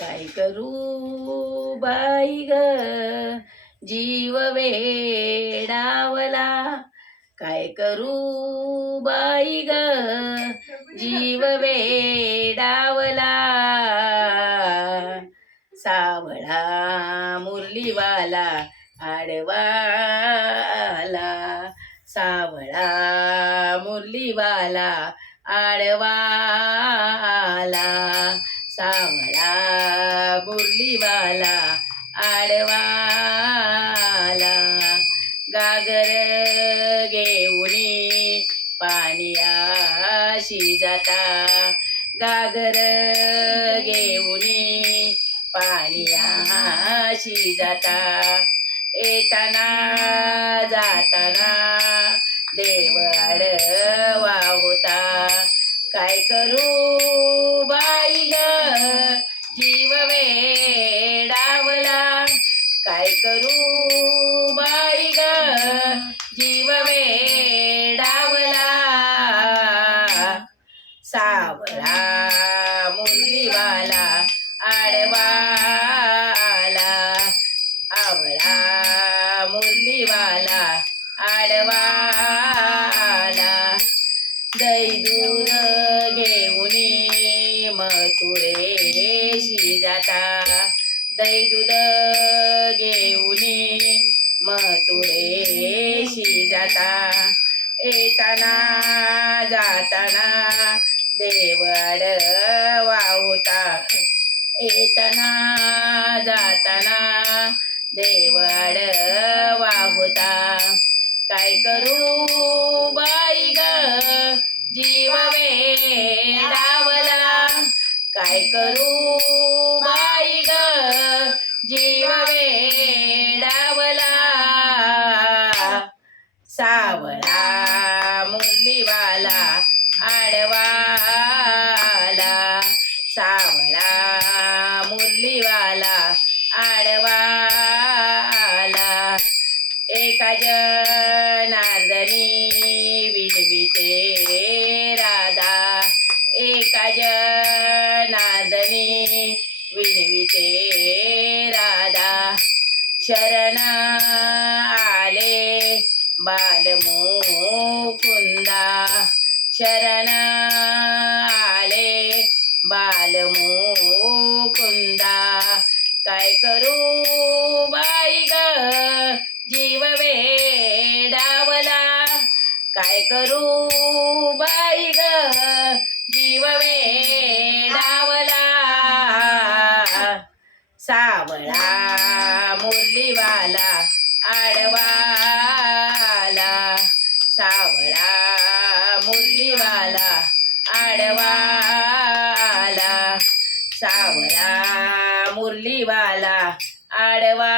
काय करू बाई ग? जीव वेडावला. काय करू बाई ग? जीव वेडावला. सावळा मुरलीवाला आडवाला. सावळा मुरलीवाला आडवाला. सावळा मुरलीवाला आडवाला. गागर घेऊनी पाणीयाशी जाता. गागर घेऊनी पाणीयाशी जाता. येताना जाताना देव करू बाई ग. जीव वेडावला. काय करू बाई ग. जीव वेडावला. सावळा मुरलीवाला आडवाला. आवळा मुरलीवाला आडवा मथुरेशी जाता. दै दूध घेऊनी मथुरेशी जाता. येताना जाताना देवड आडवा होता. येताना जाताना देवाड आडवा होता. काय करू बाई ग? जी काय करू? बाई ग जीव वेडावला. सावळा मुरलीवाला आडवाला. सावळा मुरलीवाला आडवाला. एका जनार्दनी विनविते राधा. एका ज विनविते राधा. शरण आले बालमुकुंदा. शरण आले बालमुकुंदा. काय करू बाई ग? जीव वेडावला. काय करू बाई ग? सावळा मुरलीवाला आडवाला. सावळा मुरलीवाला आडवाला. सावळा मुरलीवाला आडवा